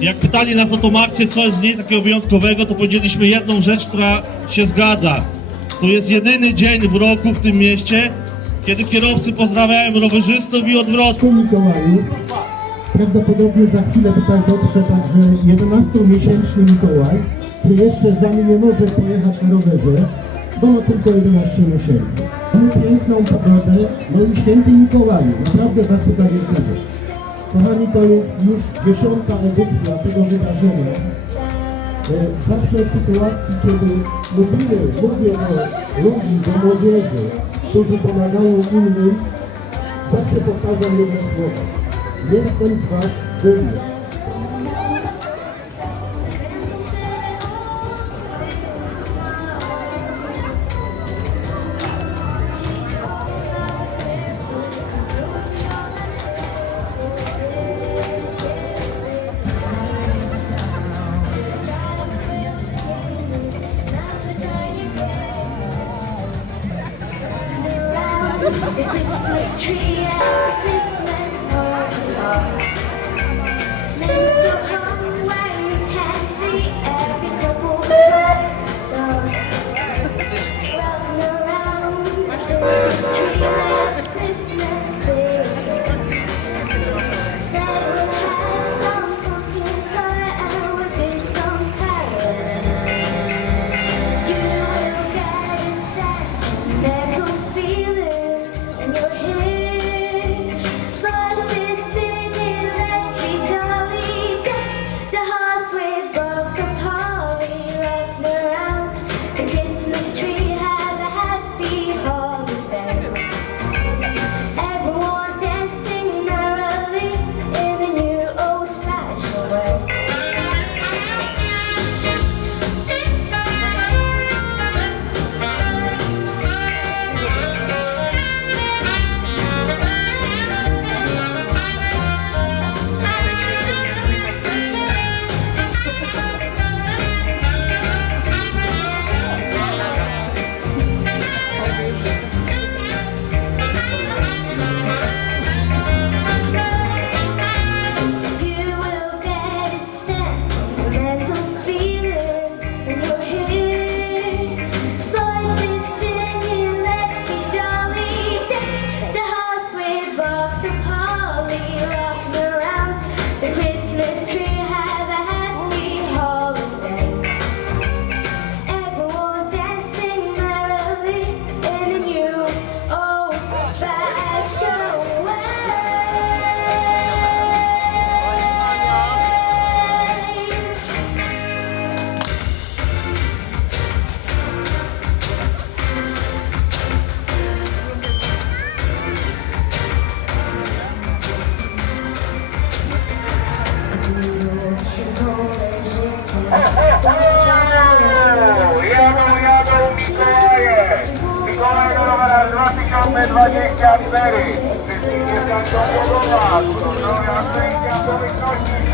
Jak pytali nas o tą akcję, co jest z niej takiego wyjątkowego, to powiedzieliśmy jedną rzecz, która się zgadza. To jest jedyny dzień w roku w tym mieście, kiedy kierowcy pozdrawiają rowerzystów i odwrotnie. Mikołaju. Prawdopodobnie za chwilę tutaj dotrze także 11-miesięczny Mikołaj, który jeszcze z nami nie może pojechać na rowerze, bo ma tylko 11 miesięcy. Mamy piękną pogodę, no i święty Mikołaju. Naprawdę Was tutaj jest dużo. Kochani, to jest już dziesiąta edycja tego wydarzenia. E, Zawsze w sytuacji, kiedy mówimy, mówię o ludzi, do młodzieży, którzy pomagają innym, zawsze powtarzam jedno słowo. Jestem z Was dumny. Christmas tree at the Christmas party. Little 2024 Wszystkim dzieciakom podoba, proszę o jak najwięcej pomyślności.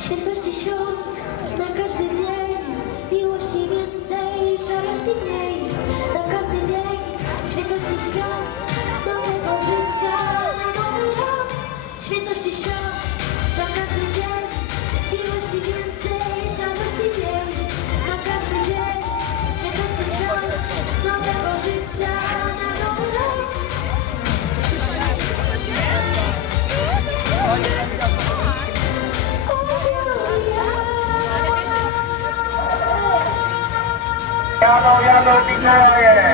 Świętości świąt na każdy dzień, miłości więcej, szarości mniej. Na każdy dzień, świętości świąt, nowego no, no, no,